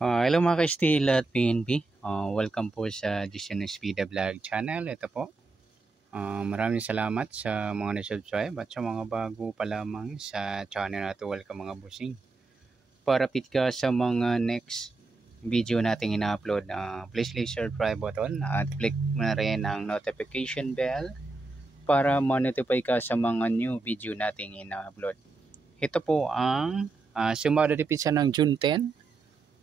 Hello mga ka-Steel at PNP. Welcome po sa Gisiones Vida Vlog channel. Ito po. Maraming salamat sa mga na-subscribe at sa mga bago pa lamang sa channel na ito. Welcome mga busing. Para update ka sa mga next video nating ina-upload, please click subscribe button at click mo na rin ang notification bell para ma-notify ka sa mga new video nating ina-upload. Ito po ang sumada de pizza ng June 10.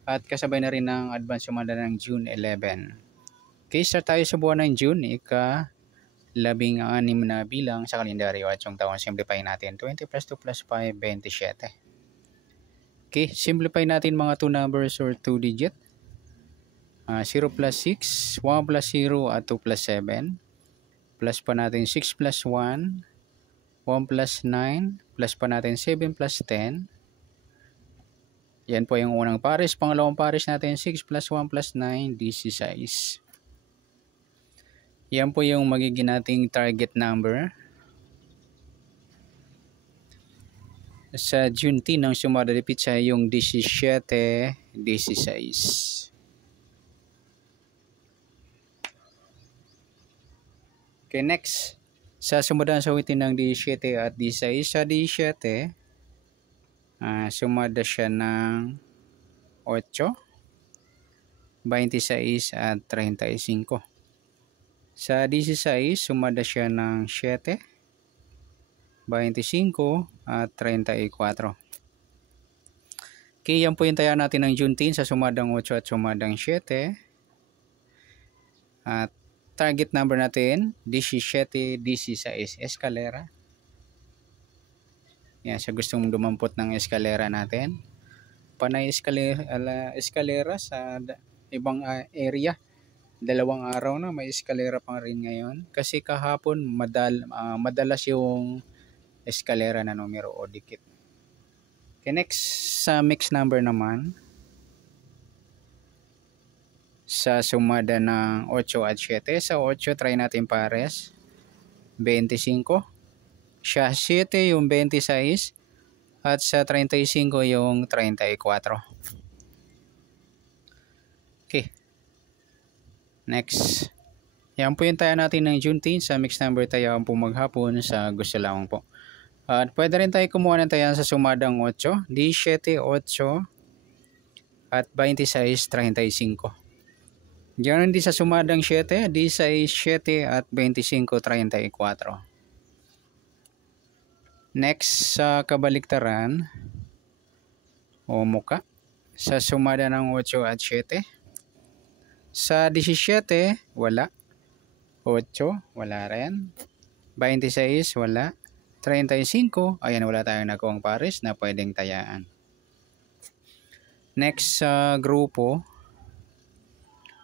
At kasabay na rin ng advance sumada ng June 11. Okay, start tayo sa buwan ng June, ika-16 na bilang sa kalendaryo at yung taon simplify natin. 20 plus 2 plus 5, 27. Okay, simplify natin mga 2 numbers or 2 digit. 0 plus 6, 1 plus 0 at 2 plus 7. Plus pa natin 6 plus 1, 1 plus 9, plus pa natin 7 plus 10. Yan po yung unang pares. Pangalawang pares natin, 6 plus 1 plus 9, 16. Yan po yung magiging nating target number. Sa June 10 ng sumada de pizza yung 17, 16. Okay, next. Sa sumadan sa witin ng 17 at 16. Sa 17, sumada siya ng 8, 26 at 35. Sa 16, sumada siya ng 7, 25 at 34. Okay, yan po yung taya natin ng June 10 sa sumadang 8 at sumadang 7. At target number natin, 17, 16, eskalera. Yan, sa gustong dumampot ng eskalera natin. Panay eskalera sa ibang area. 2 araw na may eskalera pa rin ngayon. Kasi kahapon madalas yung eskalera na numero o dikit. Okay, next sa mix number naman. Sa sumada ng 8 at 7. Sa 8 try natin pares. 25. Sa 7 yung 26 at sa 35 yung 34. Okay. Next. Yan po yung taya natin ng June 10 sa mixed number taya po maghapon sa gusto lamang po. At pwede rin tayo kumuha ng taya sa sumadang 8, 17, 8 at 26, 35. Diyan din sa sumadang 7, 16, 7 at 25, 34. Next sa kabaliktaran o muka sa sumada ng 8 at 7. Sa 17 wala, 8 wala rin, 26 wala, 35 ayan wala tayong nakuhang pares na pwedeng tayaan. Next sa grupo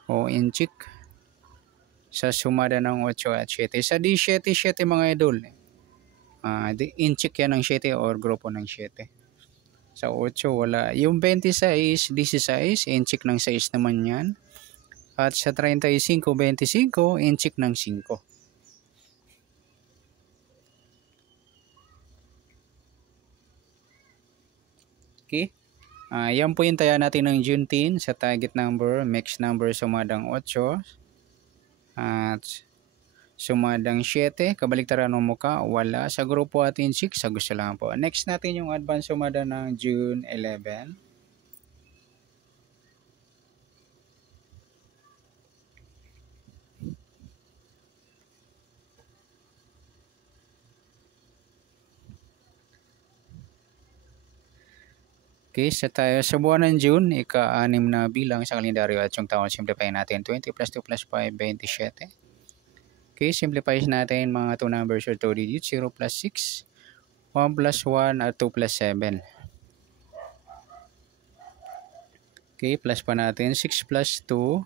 o inchik sa sumada ng 8 at 7. Sa 17, 7 mga idol, inchik yan ng 7 or grupo ng 7. Sa 8 wala. Yung 26, 16, inchik ng 6 naman yan. At sa 35, 25, inchik ng 5. Okay. Yan po yung taya natin ng June 10 sa target number, mix number sumadang 8. At sumadang 7, kabaliktaran ng muka, wala. Sa grupo at inchik, sa gusto lang po. Next natin yung advance sumada ng June 11. Okay, sa buwan ng June, ika-6 na bilang sa kalendaryo at yung taon, simplify natin. 20 plus 2 plus 5, 27. Okay, simplify natin mga 2 numbers or 2 digits. 0 plus 6, 1 plus 1 at 2 plus 7. Okay, plus pa natin 6 plus 2, 2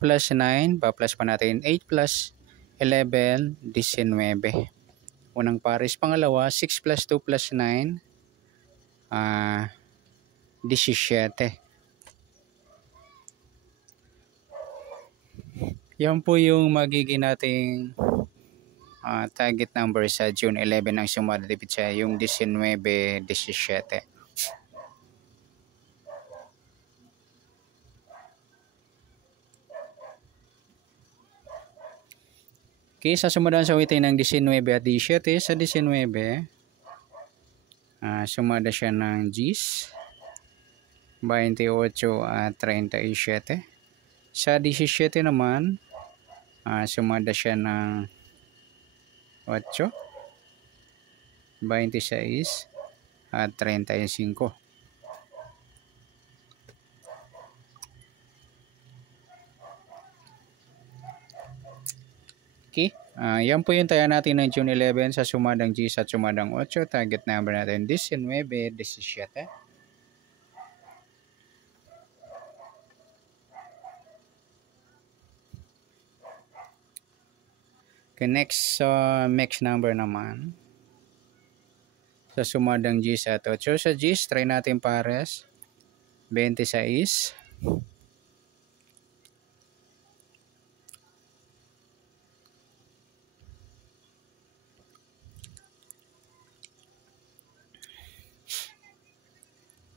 plus 9, pa-plus pa natin 8 plus 11, 19. Unang pares, pangalawa, 6 plus 2 plus 9, 17. Yan po yung magiging nating target number sa June 11 ng sumada de pizza, yung 19, 17. Okay, sa sumadan sa witin ng 19 at 17, sa 19, sumada siya ng Gs, 28 at 37. Sa 17 naman, sumada siya ng 8, 26 at 35. Okay, yan po yung taya natin ng June 11 sa sumadang Gs at sumadang 8. Target number natin 19, 17. Okay, next mix number naman. Sa sumadang Gs at 8. Sa Gs, try natin pares. 26.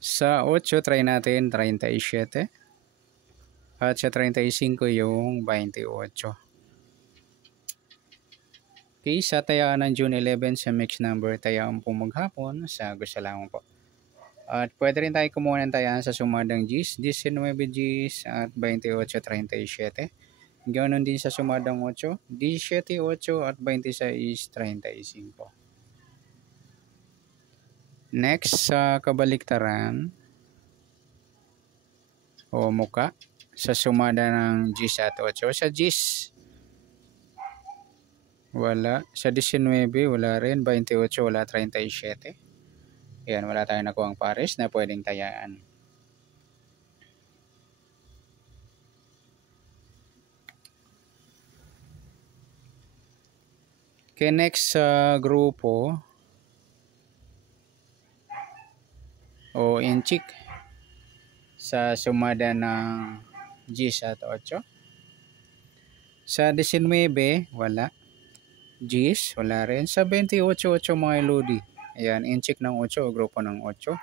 Sa 8, try natin 37. At sa 35 yung 28. Okay, sa tayaan ng June 11 sa mix number, tayaan po maghapon sa gusto lamang po. At pwede rin tayo kumuha ng tayaan sa sumadang Gs, 19 Gs at 28, 37. Ganoon din sa sumadang 8, 17, 8 at 26, 35. Next, sa kabaliktaran o muka, sa sumada ng Gs at 8. Sa Gs, wala. Sa 19, wala rin. 28, wala. 37. Ayan, wala tayong nakuhang pares na pwedeng tayaan. Okay, next sa grupo o inchik sa sumada ng Gs at 8. Sa 19, wala. Gs, wala rin. Sa 28, 8 mga lodi. Ayan, inchik ng 8 o grupo ng 8.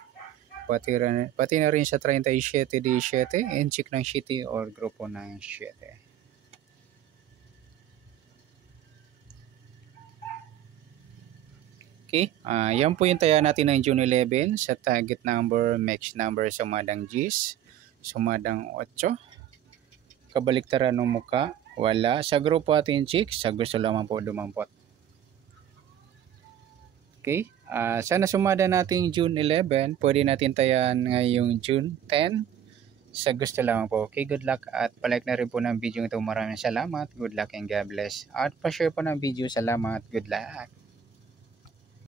Pati na rin sa 37, 17, inchik ng 7 o grupo ng 7. Okay, yan po yung taya natin ng June 11 sa target number, mix number, sumadang Gs, sumadang 8. Kabaliktaran ng muka, wala. Sa grupo atin chicks, sa gusto lamang po dumampot. Okay, sana sumada natin June 11, pwede natin tayan ngayong June 10. Sa gusto lamang po. Okay, good luck at palike na rin po ng video ito. Maraming salamat. Good luck and God bless. At pa-share po ng video. Salamat. Good luck.